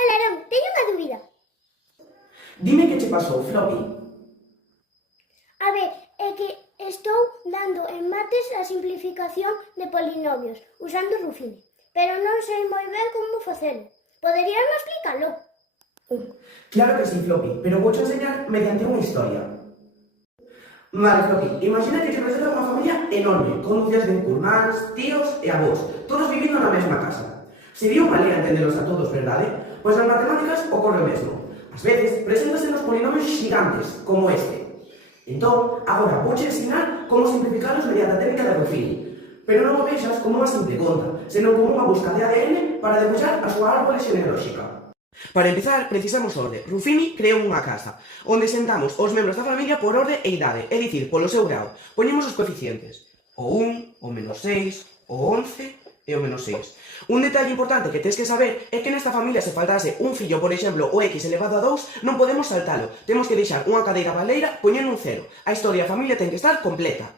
Alarón, teño unha dúbida. Dime que che pasou, Floppy. A ver, é que estou dando en mates a simplificación de polinomios usando Ruffini, pero non sei moi ben como facelo. Poderías explicalo? Claro que sí, Floppy, pero vou enseñar mediante unha historia. Vale, Floppy, imagina que te presenta unha familia enorme, con núcleos de curmáns, tíos e avós, todos vivindo na mesma casa. Sería unha lea entendelos a todos, verdade? Pois nas matemáticas ocorre o mesmo. Ás veces, preséntase nos polinomios xigantes, como este. Entón, agora vouche ensinar como simplificalos mediante a técnica de Ruffini. Pero non o vexas como unha simple conta, senón como unha busca de ADN para debuxar a súa árbore xenealóxica. Para empezar, precisamos orde. Ruffini creou unha casa, onde sentamos os membros da familia por orde e idade, é dicir, polo seu grau. Poñemos os coeficientes, o 1, o menos 6, o 11 e o menos 6. Un detalle importante que tes que saber é que nesta familia se faltase un fillo, por exemplo, o x elevado a 2, non podemos saltalo. Temos que deixar unha cadeira baleira poñendo un 0. A historia da familia ten que estar completa.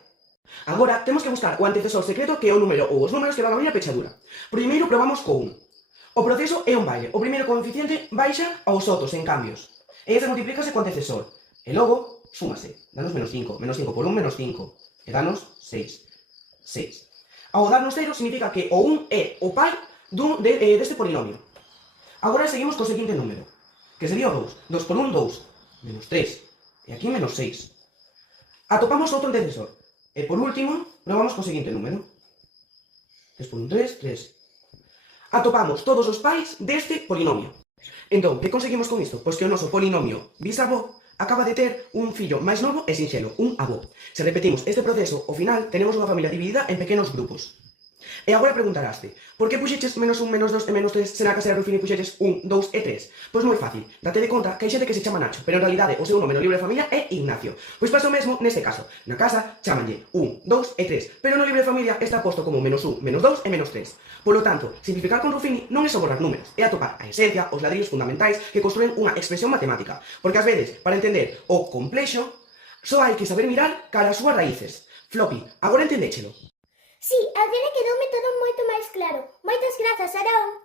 Agora, temos que buscar o antecesor secreto que é o número ou os números que van a abrir a pechadura. Primeiro probamos co 1. O proceso é un baile. O primeiro coeficiente baixa aos outros en cambios. E ese multiplícase co antecesor. E logo, súmase. Danos menos 5. Menos 5 por 1, menos 5. E danos 6. 6. Ao darnos 0 significa que o 1 é o pai deste polinomio. Agora seguimos co seguinte número, que sería o 2. 2 por 1, 2. Menos 3. E aquí menos 6. Atopamos outro antecesor. E por último, probamos co seguinte número. 3 por 1, 3, 3. Atopamos todos os pais deste polinomio. Entón, que conseguimos con isto? Pois que o noso polinomio bisavó acaba de ter un fillo máis novo e sinxelo, un avó. Se repetimos este proceso, ao final, tenemos unha familia dividida en pequenos grupos. E agora preguntaraste, por que puxeches menos 1, menos 2 e menos 3 se na casa de Ruffini puxeches 1, 2 e 3? Pois moi fácil, date de conta que hai xente que se chama Nacho, pero en realidade o seu nome no libro de familia é Ignacio. Pois pasa o mesmo neste caso, na casa chamanlle 1, 2 e 3, pero no libro de familia está posto como menos 1, menos 2 e menos 3. Polo tanto, simplificar con Ruffini non é só borrar números, é atopar a esencia, os ladrillos fundamentais que construen unha expresión matemática, porque ás veces, para entender o complexo, só hai que saber mirar cara as súas raíces. Floppy, agora entendéchelo. Sí, agora quedoume todo moito máis claro. Moitas grazas, Aarón.